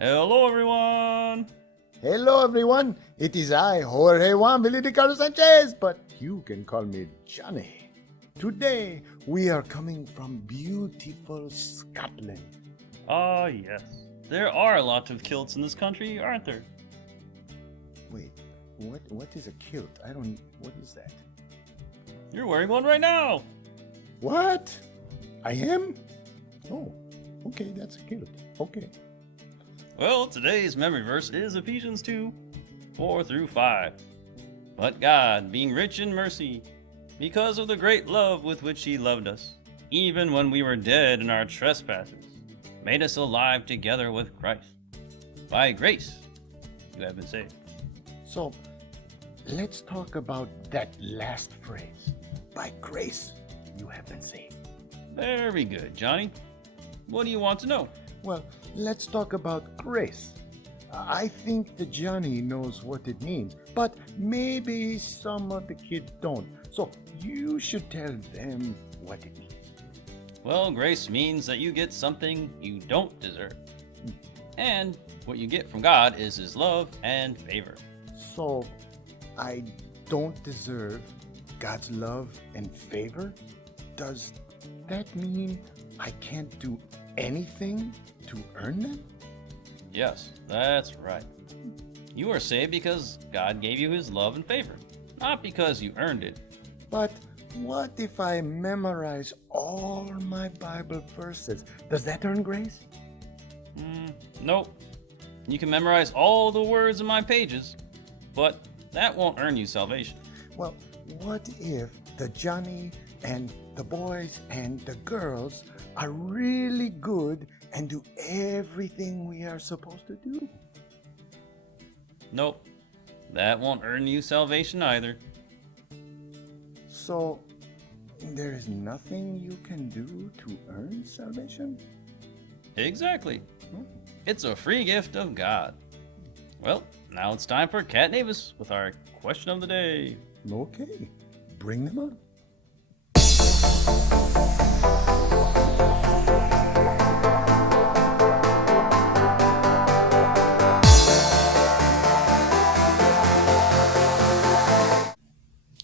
Hello, everyone! Hello, everyone. It is I, Jorge Juan Villadicardo Sanchez, but you can call me Johnny. Today, we are coming from beautiful Scotland. Ah, yes. There are a lot of kilts in this country, aren't there? Wait, what is a kilt? What is that? You're wearing one right now! What? I am? Oh, okay, that's a kilt. Okay. Well, today's memory verse is Ephesians 2, 4 through 5. But God, being rich in mercy, because of the great love with which He loved us, even when we were dead in our trespasses, made us alive together with Christ. By grace, you have been saved. So, let's talk about that last phrase. By grace, you have been saved. Very good, Johnny. What do you want to know? Well, let's talk about grace. I think that Johnny knows what it means, but maybe some of the kids don't. So you should tell them what it means. Well, grace means that you get something you don't deserve. And what you get from God is His love and favor. So I don't deserve God's love and favor? Does that mean I can't do anything to earn them? Yes, that's right. You are saved because God gave you His love and favor, not because you earned it. But what if I memorize all my Bible verses? Does that earn grace? Nope. You can memorize all the words in my pages, but that won't earn you salvation. Well, what if the Johnny and the boys and the girls are really good and do everything we are supposed to do? Nope. That won't earn you salvation either. So, there is nothing you can do to earn salvation? Exactly. It's a free gift of God. Well, now it's time for Cat Navis with our question of the day. Okay, bring them on.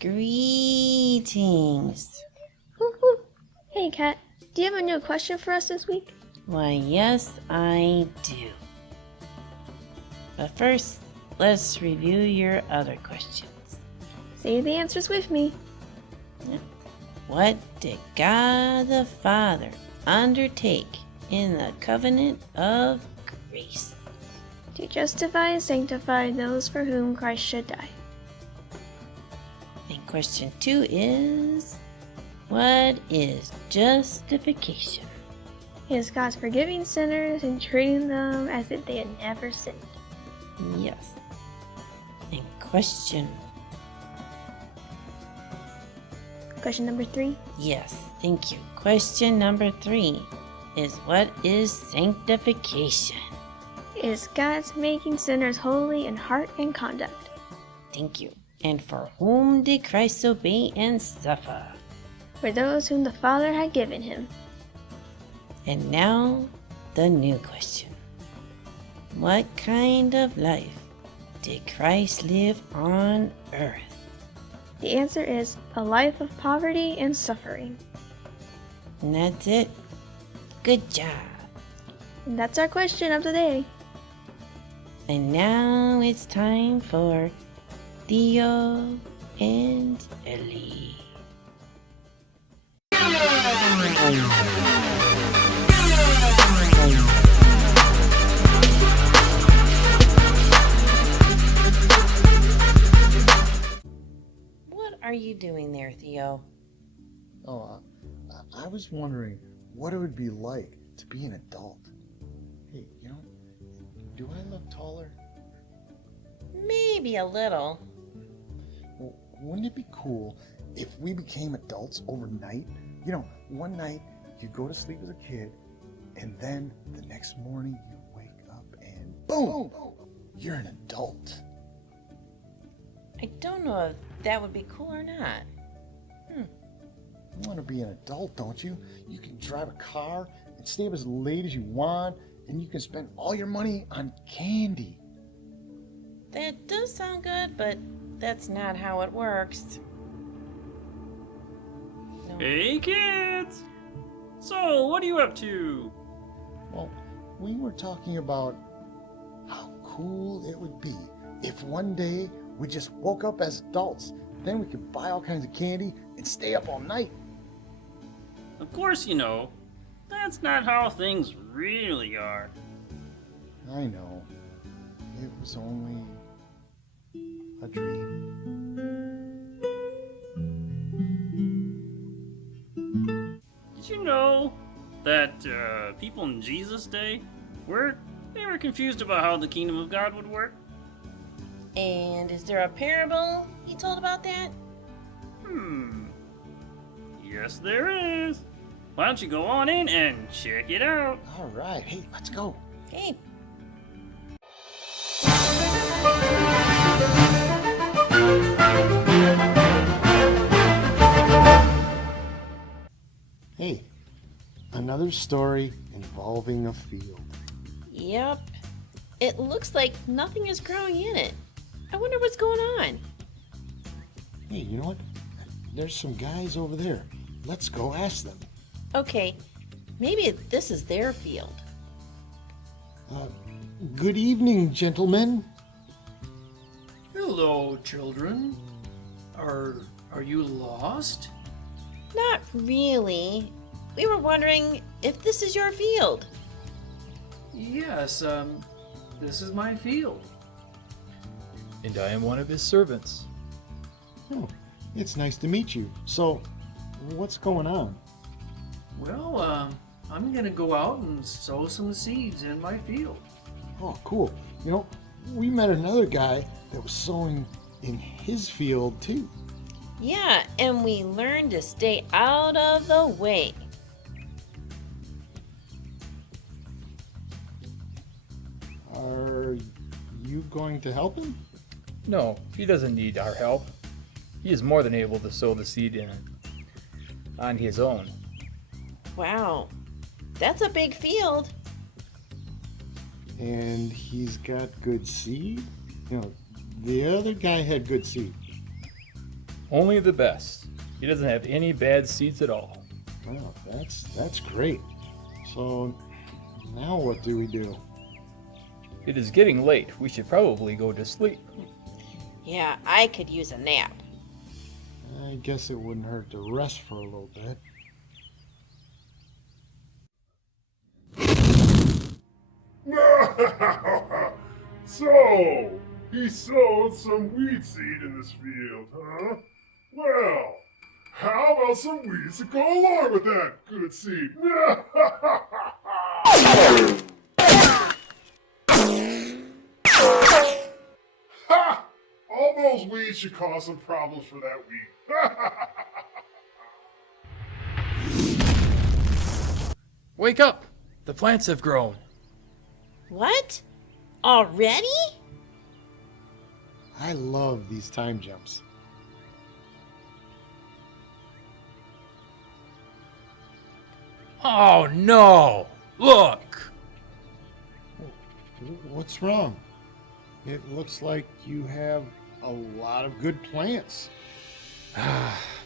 Greetings. Woo-hoo. Hey, Kat, do you have a new question for us this week? Why, yes, I do. But first, let's review your other questions. Say the answers with me. What did God the Father undertake in the covenant of grace? To justify and sanctify those for whom Christ should die. And question 2 is, what is justification? Is God's forgiving sinners and treating them as if they had never sinned. Yes. And question, Question number 3. yes, thank you. Question number 3 is, what is sanctification? Is God's making sinners holy in heart and conduct. Thank you. And for whom did Christ obey and suffer? For those whom the Father had given him. And now, the new question. What kind of life did Christ live on earth? The answer is a life of poverty and suffering. And that's it. Good job. And that's our question of the day. And now it's time for Theo and Elly. What are you doing there, Theo? Oh, I was wondering what it would be like to be an adult. Hey, do I look taller? Maybe a little. Well, wouldn't it be cool if we became adults overnight? One night you go to sleep as a kid, and then the next morning you wake up and boom, you're an adult. I don't know if that would be cool or not. You want to be an adult, don't you? You can drive a car and stay up as late as you want, and you can spend all your money on candy. That does sound good, but that's not how it works. No. Hey kids! So, what are you up to? Well, we were talking about how cool it would be if one day we just woke up as adults. Then we could buy all kinds of candy and stay up all night. Of course you know. That's not how things really are. I know. It was only a dream. Did you know that people in Jesus' day were confused about how the kingdom of God would work? And is there a parable he told about that? Yes, there is. Why don't you go on in and check it out? All right, hey, let's go. Okay. Hey, another story involving a field. Yep. It looks like nothing is growing in it. I wonder what's going on. Hey, you know what? There's some guys over there. Let's go ask them. Okay, maybe this is their field. Good evening, gentlemen. Hello, children. Are you lost? Not really. We were wondering if this is your field. Yes, this is my field. And I am one of his servants. Oh, it's nice to meet you. So, what's going on? Well, I'm gonna go out and sow some seeds in my field. Oh, cool. You know, we met another guy that was sowing in his field too. Yeah, and we learned to stay out of the way. Are you going to help him? No, he doesn't need our help. He is more than able to sow the seed in on his own. Wow, that's a big field. And he's got good seed? You know, the other guy had good seed. Only the best. He doesn't have any bad seeds at all. Oh, that's great. So, now what do we do? It is getting late. We should probably go to sleep. Yeah, I could use a nap. I guess it wouldn't hurt to rest for a little bit. So, he sowed some wheat seed in this field, huh? Well, how about some weeds to go along with that good seed? Ha! All those weeds should cause some problems for that wheat. Wake up! The plants have grown. What? Already? I love these time jumps. Oh no! Look! What's wrong? It looks like you have a lot of good plants.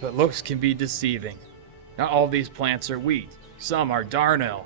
But looks can be deceiving. Not all these plants are wheat. Some are darnel.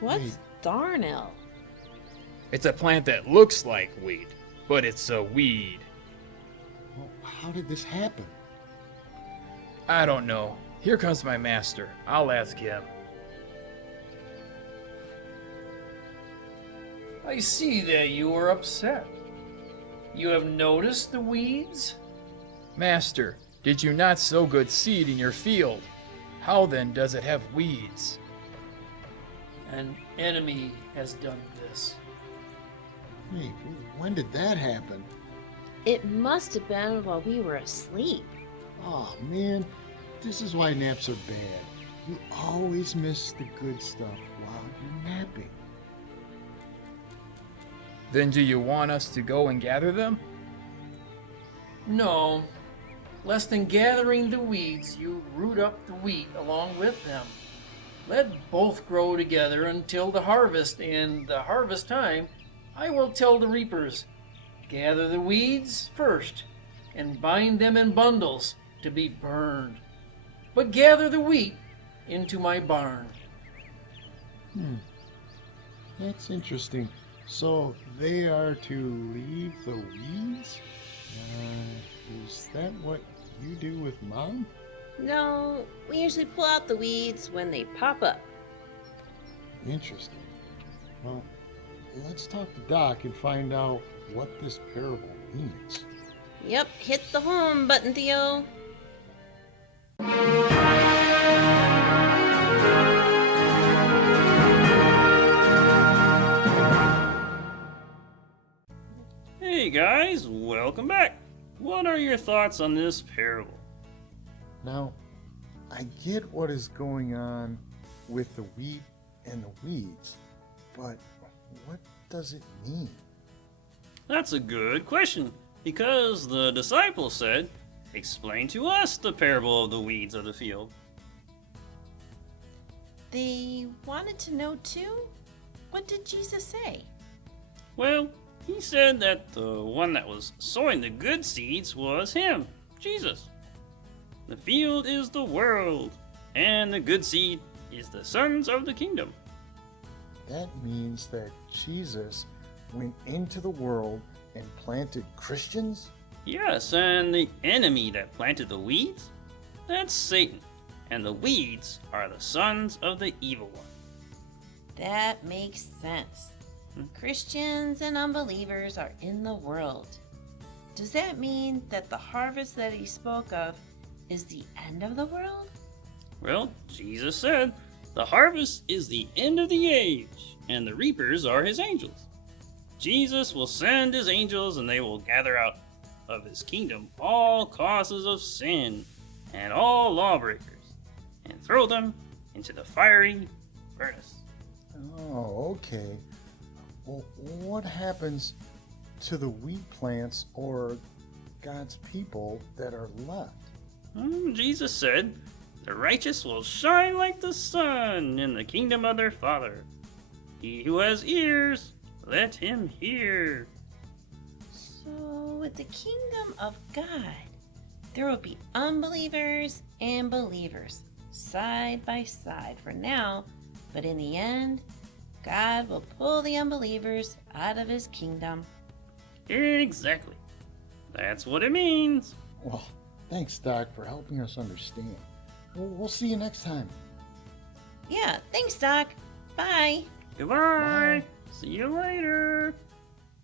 What's darnel? It's a plant that looks like wheat, but it's a weed. Well, how did this happen? I don't know. Here comes my master. I'll ask him. I see that you are upset. You have noticed the weeds? Master, did you not sow good seed in your field? How then does it have weeds? An enemy has done this. Wait, when did that happen? It must have been while we were asleep. Oh man, this is why naps are bad. You always miss the good stuff while you're napping. Then do you want us to go and gather them? No. Less than gathering the weeds, you root up the wheat along with them. Let both grow together until the harvest, and the harvest time I will tell the reapers, gather the weeds first, and bind them in bundles to be burned, but gather the wheat into my barn. That's interesting. So they are to leave the weeds? Is that what you do with Mom? No, we usually pull out the weeds when they pop up. Interesting. Well, let's talk to Doc and find out what this parable means. Yep, hit the home button, Theo. Hey guys, welcome back. What are your thoughts on this parable? Now, I get what is going on with the wheat and the weeds, but what does it mean? That's a good question, because the disciples said, "Explain to us the parable of the weeds of the field." They wanted to know too? What did Jesus say? Well, he said that the one that was sowing the good seeds was him, Jesus. The field is the world, and the good seed is the sons of the kingdom. That means that Jesus went into the world and planted Christians? Yes, and the enemy that planted the weeds, that's Satan, and the weeds are the sons of the evil one. That makes sense. Christians and unbelievers are in the world. Does that mean that the harvest that he spoke of is the end of the world? Well, Jesus said, the harvest is the end of the age, and the reapers are his angels. Jesus will send his angels, and they will gather out of his kingdom all causes of sin and all lawbreakers, and throw them into the fiery furnace. Oh, okay. Well, what happens to the wheat plants or God's people that are left? Jesus said, the righteous will shine like the sun in the kingdom of their Father. He who has ears, let him hear. So, with the kingdom of God, there will be unbelievers and believers side by side for now, but in the end, God will pull the unbelievers out of his kingdom. Exactly. That's what it means. Well, thanks, Doc, for helping us understand. We'll see you next time. Yeah, thanks, Doc. Bye. Goodbye. Bye. See you later.